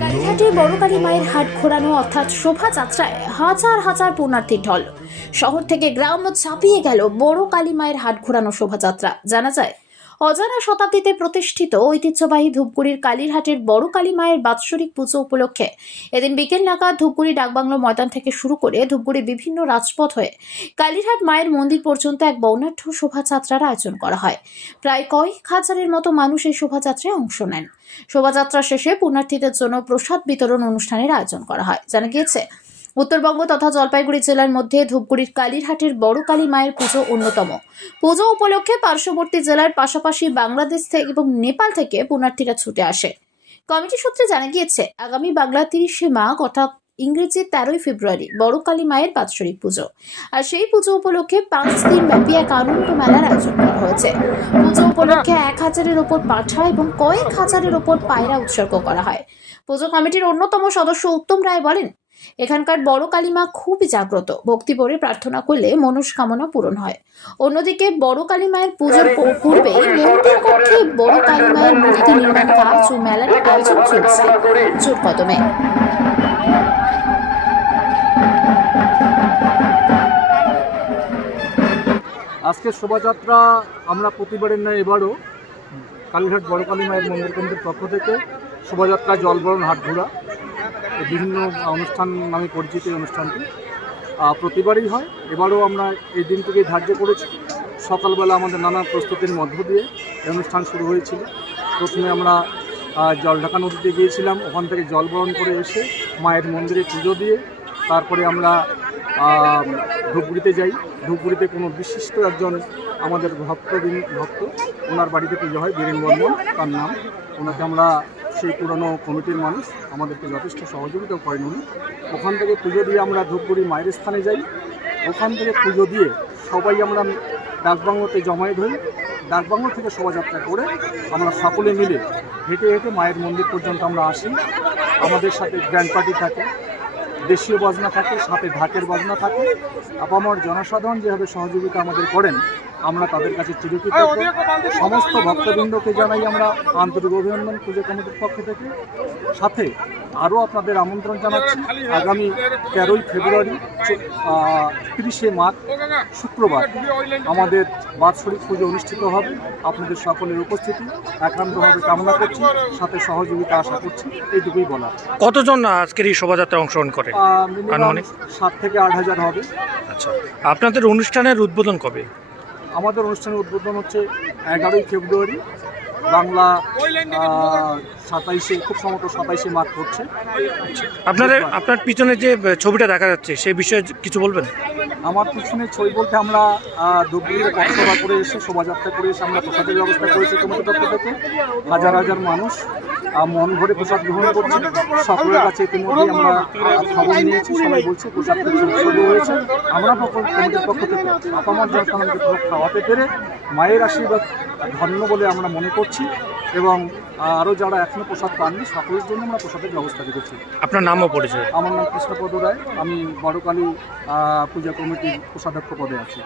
কালীঘাটে বড় কালী মায়ের হাট ঘোরানো অর্থাৎ শোভাযাত্রায় হাজার হাজার পুণ্যার্থীর ঢল। শহর থেকে গ্রাম ছাপিয়ে গেল বড় কালী মায়ের হাট ঘোরানো শোভাযাত্রা। জানা যায়, অজানা শতাব্দীতে প্রতিষ্ঠিত ঐতিহ্যবাহী ধূপগুড়ির কালীরহাটের বড় কালী মায়ের বাৎসরিক পুজো উপলক্ষে এদিন বিকেল নাগাদ ধূপগুড়ি ডাকবাংলো ময়দান থেকে শুরু করে ধূপগুড়ির বিভিন্ন রাজপথ হয়ে কালীরহাট মায়ের মন্দির পর্যন্ত এক বর্ণাঢ্য শোভাযাত্রার আয়োজন করা হয়। প্রায় কয়েক হাজারের মতো মানুষ এই শোভাযাত্রায় অংশ নেন। শোভাযাত্রা শেষে পুণ্যার্থীদের জন্য প্রসাদ বিতরণ অনুষ্ঠানের আয়োজন করা হয়। জানা গিয়েছে, উত্তরবঙ্গ তথা জলপাইগুড়ি জেলার মধ্যে ধূপগুড়ির কালীরহাটের বড় কালী মায়ের পুজো অন্যতম। পুজো উপলক্ষে পার্শ্ববর্তী জেলার পাশাপাশি বাংলাদেশ থেকে এবং নেপাল থেকে পুণ্যার্থীরা ছুটে আসে। কমিটি সূত্রে জানা গিয়েছে, আগামী বাংলা 30শে মাঘ অর্থাৎ ইংরেজি 13ই ফেব্রুয়ারি বড় কালী মায়ের বাৎসরিক পুজো। আর সেই পুজো উপলক্ষে 5 দিন ব্যাপী এক আনন্দ মেলার আয়োজন করা হয়েছে। পুজো উপলক্ষে 1000-এর ওপর পাঠা এবং কয়েক হাজারের ওপর পায়রা উৎসর্গ করা হয়। পুজো কমিটির অন্যতম সদস্য উত্তম রায় বলেন, এখানকার বড় কালী মা খুবই জাগ্রত, ভক্তি ভরে প্রার্থনা করলে মনস্কামনা পূরণ হয়। অন্যদিকে বড় কালী মায়ের পুজোর পূর্বে মন্দির কক্ষে বড় কালী মায়ের মূর্তি নির্মাণ কাজ ও মেলার আয়োজন চলছে জোর কদমে। আজকের শোভাযাত্রা আমরা প্রতিবারের নয় এবারও কালীঘাট বড় কালী মায়ের মন্দির কমিটির পক্ষ থেকে শোভাযাত্রা জলবরণ হাট ঘোরা বিভিন্ন অনুষ্ঠান নামে পরিচিত এই অনুষ্ঠানটি প্রতিবারই হয়। এবারও আমরা এই দিনটিকে ধার্য করেছি। সকালবেলা আমাদের নানা প্রস্তুতির মধ্য দিয়ে এই অনুষ্ঠান শুরু হয়েছিল। প্রথমে আমরা জলঢাকা নদীতে গিয়েছিলাম, ওখান থেকে জল বরণ করে এসে মায়ের মন্দিরে পুজো দিয়ে তারপরে আমরা ধূপগুড়িতে যাই। ধূপগুড়িতে কোনো বিশিষ্ট একজন আমাদের ভক্ত ওনার বাড়িতে পুজো হয়, বীরেন বর্মন তার নাম। ওনাকে আমরা সেই পুরনো কমিটির মানুষ, আমাদেরকে যথেষ্ট সহযোগিতা করেন উনি। ওখান থেকে পুজো দিয়ে আমরা ধূপগুড়ি মায়ের স্থানে যাই। ওখান থেকে পুজো দিয়ে সবাই আমরা ডাকবাংলোতে জমায়েত হই। ডাকবাংলো থেকে শোভাযাত্রা করে আমরা সকলে মিলে হেঁটে হেঁটে মায়ের মন্দির পর্যন্ত আমরা আসি। আমাদের সাথে ব্যান্ড পার্টি থাকে, দেশীয় বাজনা থাকে, সাথে ঢাকের বাজনা থাকে। আপামর জনসাধারণ যেভাবে সহযোগিতা আমাদের করেন, আমরা তাদের কাছে চিরকৃতজ্ঞ। সমস্ত ভক্তবৃন্দকে জানাই আমরা আন্তরিক অভিনন্দন পুজো কমিটির পক্ষ থেকে। সাথে আরও আপনাদের আমন্ত্রণ জানাচ্ছি, আগামী 13ই ফেব্রুয়ারি 30শে মাঘ শুক্রবার আমাদের বাৎসরিক পুজো অনুষ্ঠিত হবে। আপনাদের সকলের উপস্থিতি একান্তভাবে কামনা করছি, সাথে সহযোগিতা আশা করছি, এইটুকুই বলা। কতজন আজকের এই শোভাযাত্রা অংশগ্রহণ করে? মিনিমাম 7 থেকে 8,000 হবে। আচ্ছা, আপনাদের অনুষ্ঠানের উদ্বোধন কবে? আমাদের অনুষ্ঠানের উদ্বোধন হচ্ছে 11ই ফেব্রুয়ারি, বাংলা 27শে, খুব সম্ভবত 27শে মাঘ হচ্ছে। আপনার পিছনে যে ছবিটা দেখা যাচ্ছে সেই বিষয়ে কিছু বলবেন? আমার পিছনে ছবি বলতে আমরা ধূপগুড়িতে পথসভা করে এসে শোভাযাত্রা করে এসে আমরা প্রসাদের ব্যবস্থা করেছি কমিটির পক্ষ থেকে। হাজার হাজার মানুষ মন ভরে প্রসাদ গ্রহণ করছে। সকলের কাছে ইতিমধ্যেই আমরা খবর নিয়েছি, সবাই বলছে প্রসাদ শুরু হয়েছে। আমরা কমিটির পক্ষ থেকে আপামর জনসাধারণকে খাওয়াতে পেরে মায়ের আশীর্বাদ ধন্য বলে আমরা মনে করছি, এবং আরও যারা এখনও প্রসাদ পাননি সকলের জন্য আমরা প্রসাদের ব্যবস্থা রেখেছি। আপনার নাম ও পরিচয়? আমার নাম কৃষ্ণপদ রায়, আমি বড় কালী পূজা কমিটির কোষাধ্যক্ষ পদে আছি।